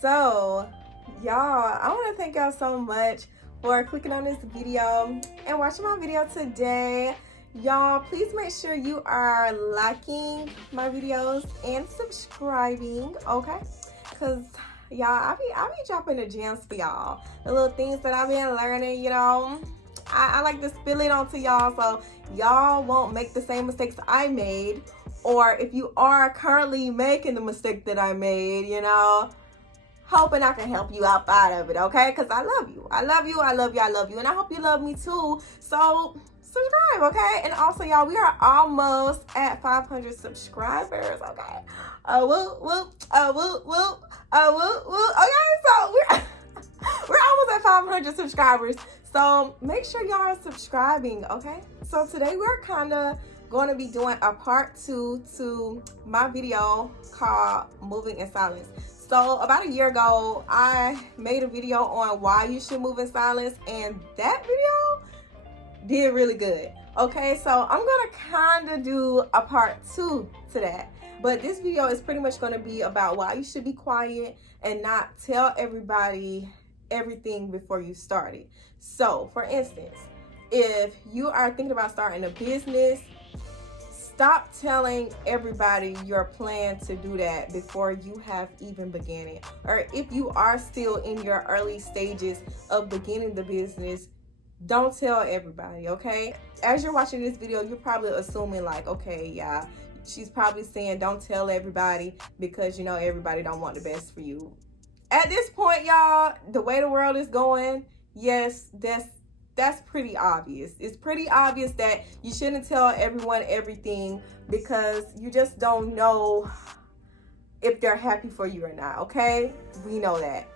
So, y'all, I want to thank y'all so much for clicking on this video and watching my video today. Y'all, please make sure you are liking my videos and subscribing, okay? Because, y'all, I be dropping the gems for y'all. The little things that I've been learning, you know. I like to spill it onto y'all so y'all won't make the same mistakes I made. Or if you are currently making the mistake that I made, you know, hoping I can help you out of it, okay? Because I love you. I love you. I love you. I love you. And I hope you love me too. So subscribe, okay? And also, y'all, we are almost at 500 subscribers, okay? Okay, so we're almost at 500 subscribers. So make sure y'all are subscribing, okay? So today we're kind of going to be doing a part 2 to my video called Moving in Silence. So about a year ago, I made a video on why you should move in silence, and that video did really good. Okay, so I'm gonna kind of do a part 2 to that. But this video is pretty much gonna be about why you should be quiet and not tell everybody everything before you start it. So for instance, if you are thinking about starting a business, stop telling everybody your plan to do that before you have even begun it. Or if you are still in your early stages of beginning the business, don't tell everybody, okay? As you're watching this video, you're probably assuming like, okay, yeah, she's probably saying don't tell everybody because, you know, everybody don't want the best for you. At this point, y'all, the way the world is going, yes, that's pretty obvious. It's pretty obvious that you shouldn't tell everyone everything because you just don't know if they're happy for you or not, okay? We know that.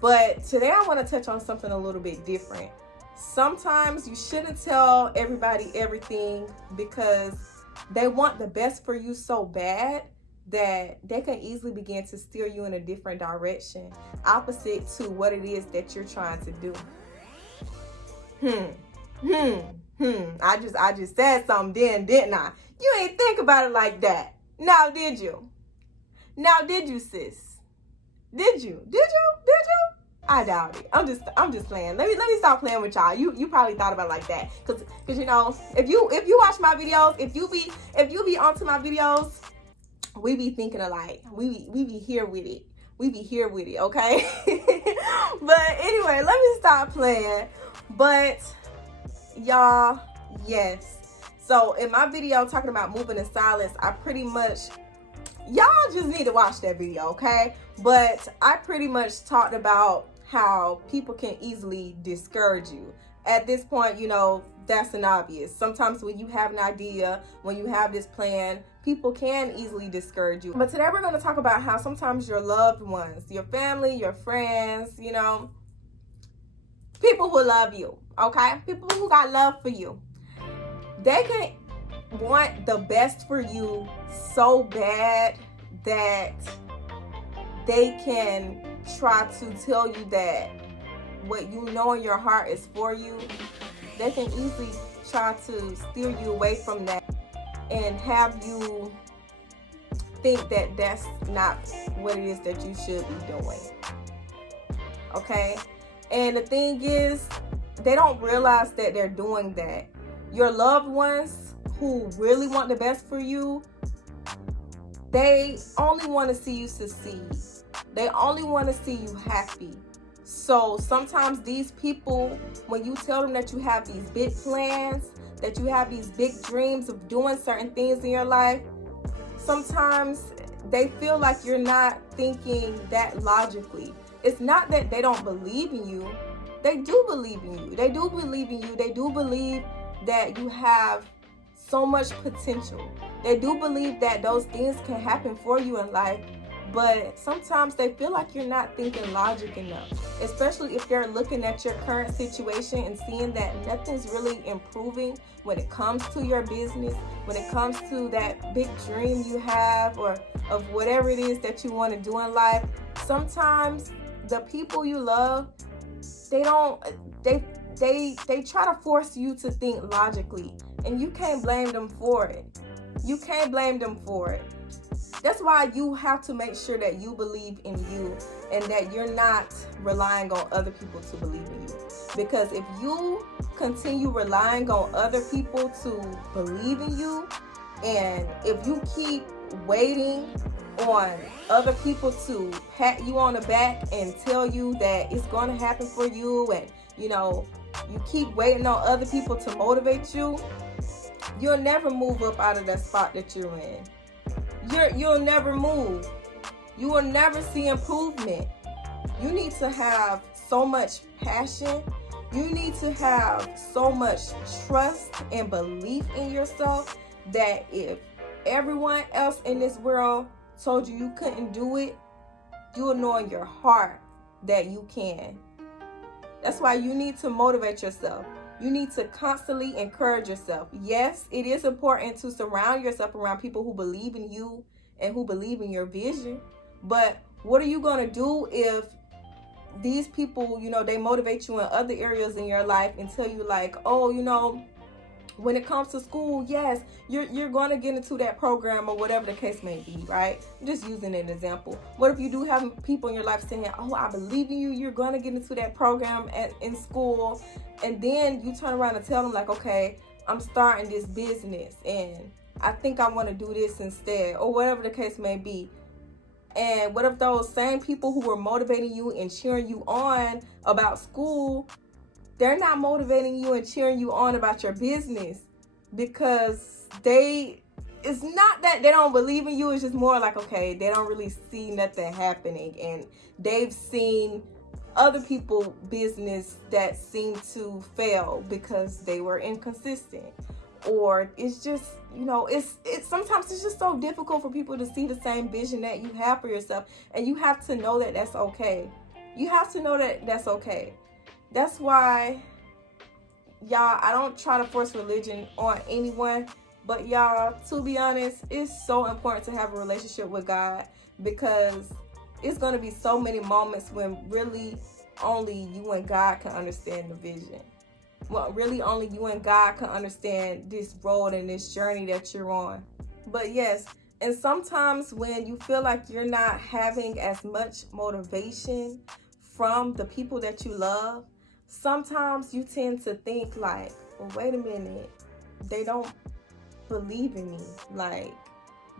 But today I want to touch on something a little bit different. Sometimes you shouldn't tell everybody everything because they want the best for you so bad that they can easily begin to steer you in a different direction, opposite to what it is that you're trying to do. I just said something then, didn't I? You ain't think about it like that. Now, did you? Now, did you, sis? Did you? I doubt it. I'm just playing. Let me stop playing with y'all. You probably thought about it like that. Cause you know, if you watch my videos, if you be onto my videos, we be thinking alike. We be here with it. We be here with it, okay? But anyway, let me stop playing. But y'all, yes. So in my video talking about moving in silence, I pretty much, y'all just need to watch that video, okay? But I pretty much talked about how people can easily discourage you. At this point, you know, that's an obvious. Sometimes when you have an idea, when you have this plan, people can easily discourage you. But today we're going to talk about how sometimes your loved ones, your family, your friends, you know, people who love you, okay? People who got love for you. They can want the best for you so bad that they can try to tell you that what you know in your heart is for you. They can easily try to steer you away from that and have you think that that's not what it is that you should be doing, okay? And the thing is, they don't realize that they're doing that. Your loved ones who really want the best for you, they only want to see you succeed. They only want to see you happy. So sometimes these people, when you tell them that you have these big plans, that you have these big dreams of doing certain things in your life, sometimes they feel like you're not thinking that logically. It's not that they don't believe in you. They do believe in you. They do believe in you. They do believe that you have so much potential. They do believe that those things can happen for you in life. But sometimes they feel like you're not thinking logic enough, especially if they're looking at your current situation and seeing that nothing's really improving when it comes to your business, when it comes to that big dream you have or of whatever it is that you want to do in life. Sometimes the people you love, they try to force you to think logically, and you can't blame them for it. You can't blame them for it. That's why you have to make sure that you believe in you and that you're not relying on other people to believe in you. Because if you continue relying on other people to believe in you, and if you keep waiting on other people to pat you on the back and tell you that it's going to happen for you, and you keep waiting on other people to motivate you, you'll never move up out of that spot that you're in. You'll never move. You will never see improvement. You need to have so much passion. You need to have so much trust and belief in yourself that if everyone else in this world told you you couldn't do it, you will know in your heart that you can. That's why you need to motivate yourself. You need to constantly encourage yourself. Yes, it is important to surround yourself around people who believe in you and who believe in your vision. But what are you going to do if these people, they motivate you in other areas in your life and tell you like, oh, when it comes to school, yes, you're going to get into that program or whatever the case may be, right? I'm just using an example. What if you do have people in your life saying, oh, I believe in you, you're going to get into that program in school, and then you turn around and tell them like, okay, I'm starting this business and I think I want to do this instead, or whatever the case may be. And what if those same people who were motivating you and cheering you on about school, they're not motivating you and cheering you on about your business? Because it's not that they don't believe in you, it's just more like, okay, they don't really see nothing happening, and they've seen other people's business that seem to fail because they were inconsistent. Or it's just, it's sometimes it's just so difficult for people to see the same vision that you have for yourself, and you have to know that that's okay. You have to know that that's okay. That's why, y'all, I don't try to force religion on anyone, but y'all, to be honest, it's so important to have a relationship with God, because it's going to be so many moments when really only you and God can understand the vision. Well, really only you and God can understand this road and this journey that you're on. But yes, and sometimes when you feel like you're not having as much motivation from the people that you love, sometimes you tend to think like, well, wait a minute, they don't believe in me. Like,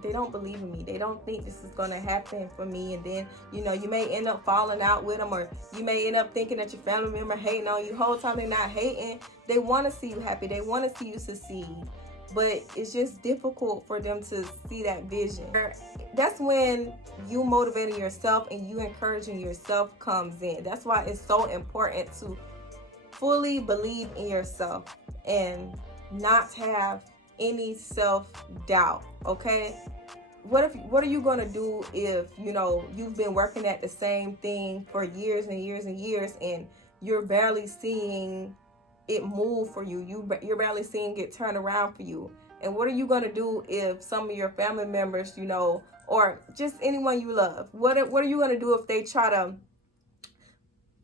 they don't believe in me. They don't think this is going to happen for me. And then, you may end up falling out with them, or you may end up thinking that your family member hating on you. The whole time they're not hating. They want to see you happy. They want to see you succeed. But it's just difficult for them to see that vision. That's when you motivating yourself and you encouraging yourself comes in. That's why it's so important to fully believe in yourself and not have any self-doubt, okay? What are you going to do if, you've been working at the same thing for years and years and years, and you're barely seeing it move for you? You're barely seeing it turn around for you. And what are you going to do if some of your family members, or just anyone you love, what are you going to do if they try to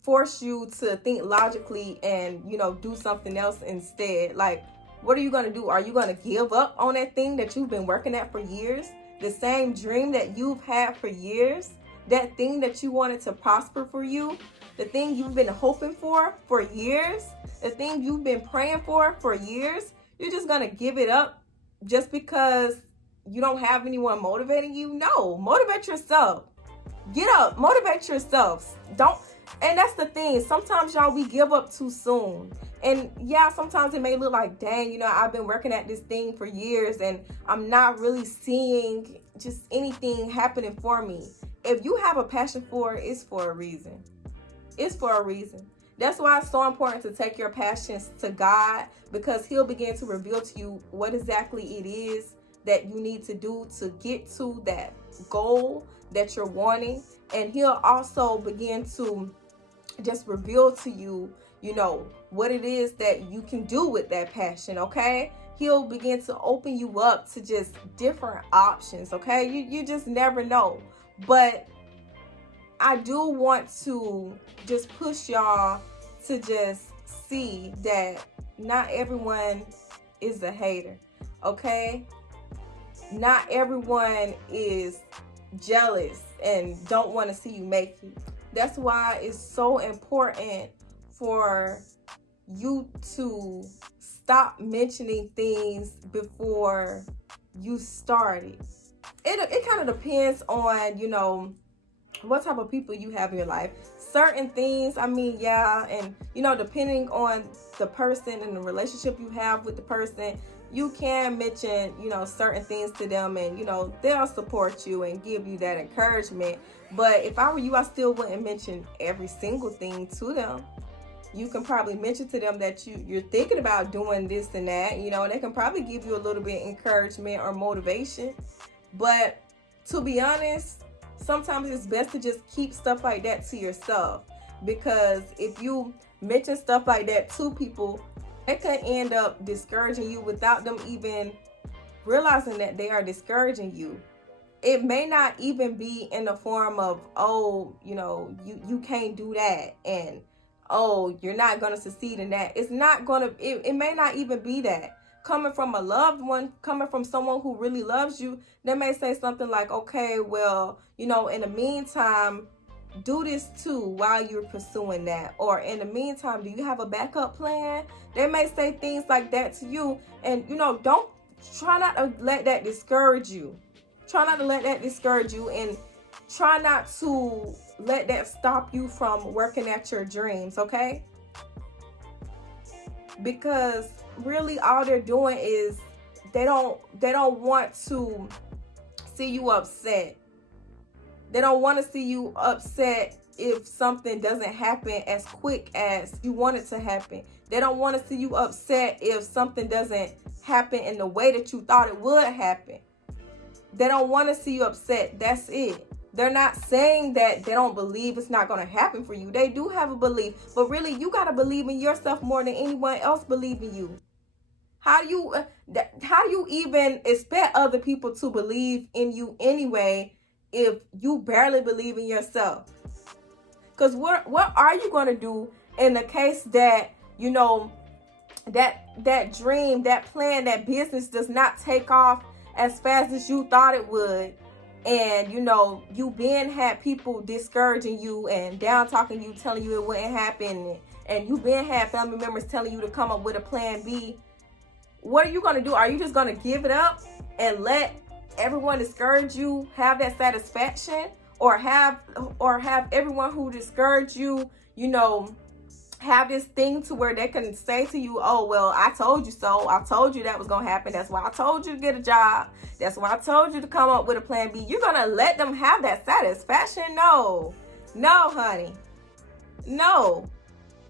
force you to think logically and, do something else instead? Like, what are you going to do? Are you going to give up on that thing that you've been working at for years? The same dream that you've had for years? That thing that you wanted to prosper for you? The thing you've been hoping for years? The thing you've been praying for years? You're just going to give it up just because you don't have anyone motivating you? No, motivate yourself. Get up, motivate yourself. And that's the thing. Sometimes, y'all, we give up too soon. And yeah, sometimes it may look like, dang, I've been working at this thing for years and I'm not really seeing just anything happening for me. If you have a passion for it, it's for a reason. It's for a reason. That's why it's so important to take your passions to God, because He'll begin to reveal to you what exactly it is that you need to do to get to that goal that you're wanting. And He'll also begin to just reveal to you, what it is that you can do with that passion, okay? He'll begin to open you up to just different options, okay? You just never know. But I do want to just push y'all to just see that not everyone is a hater, okay? not everyone is jealous and don't want to see you make it. That's why it's so important for you to stop mentioning things before you start it. It kind of depends on, you know, what type of people you have in your life. Certain things, I mean, yeah, and you know, depending on the person and the relationship you have with the person, you can mention, you know, certain things to them, and you know, they'll support you and give you that encouragement. But if I were you, I still wouldn't mention every single thing to them. You can probably mention to them that you're thinking about doing this and that, you know, and they can probably give you a little bit of encouragement or motivation. But to be honest, sometimes it's best to just keep stuff like that to yourself, because if you mention stuff like that to people, it can end up discouraging you without them even realizing that they are discouraging you. It may not even be in the form of, oh, you know, you can't do that, and oh, you're not going to succeed in that. It's not going to, it may not even be that. Coming from a loved one, coming from someone who really loves you, they may say something like, okay, well, you know, in the meantime, do this too while you're pursuing that. Or in the meantime, do you have a backup plan? They may say things like that to you. And, you know, try not to let that discourage you. Try not to let that discourage you, and try not to let that stop you from working at your dreams, okay? Because really all they're doing is they don't want to see you upset. They don't want to see you upset if something doesn't happen as quick as you want it to happen. They don't want to see you upset if something doesn't happen in the way that you thought it would happen. They don't want to see you upset. That's it. They're not saying that they don't believe it's not going to happen for you. They do have a belief, but really you got to believe in yourself more than anyone else believe in you. How do you even expect other people to believe in you anyway if you barely believe in yourself? Because what are you going to do in the case that, you know, that dream, that plan, that business does not take off as fast as you thought it would? And, you know, you been had people discouraging you and down talking you, telling you it wouldn't happen. And you been had family members telling you to come up with a plan B. What are you going to do? Are you just going to give it up and let everyone discourage you, have that satisfaction? Or have everyone who discouraged you, you know, have this thing to where they can say to you, oh, well, I told you so. I told you that was going to happen. That's why I told you to get a job. That's why I told you to come up with a plan B. You're going to let them have that satisfaction? No, honey. No.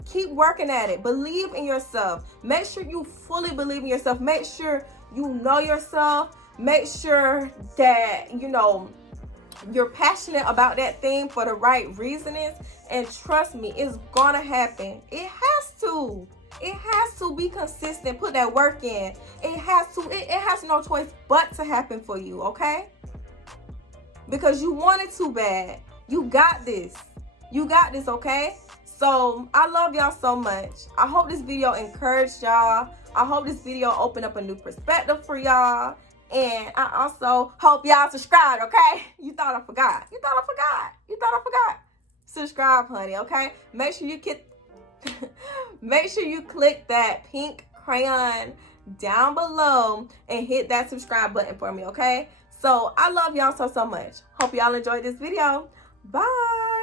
Keep working at it. Believe in yourself. Make sure you fully believe in yourself. Make sure you know yourself. Make sure that, you know, you're passionate about that thing for the right reasons. And trust me, it's gonna happen. It has to. It has to be consistent. Put that work in. It has to. It has no choice but to happen for you, okay? Because you want it too bad. You got this. You got this, okay? So I love y'all so much. I hope this video encouraged y'all. I hope this video opened up a new perspective for y'all. And I also hope y'all subscribe, okay? You thought I forgot. Subscribe, honey, okay? Make sure you click that pink crayon down below and hit that subscribe button for me, okay? So I love y'all so much. Hope y'all enjoyed this video. Bye.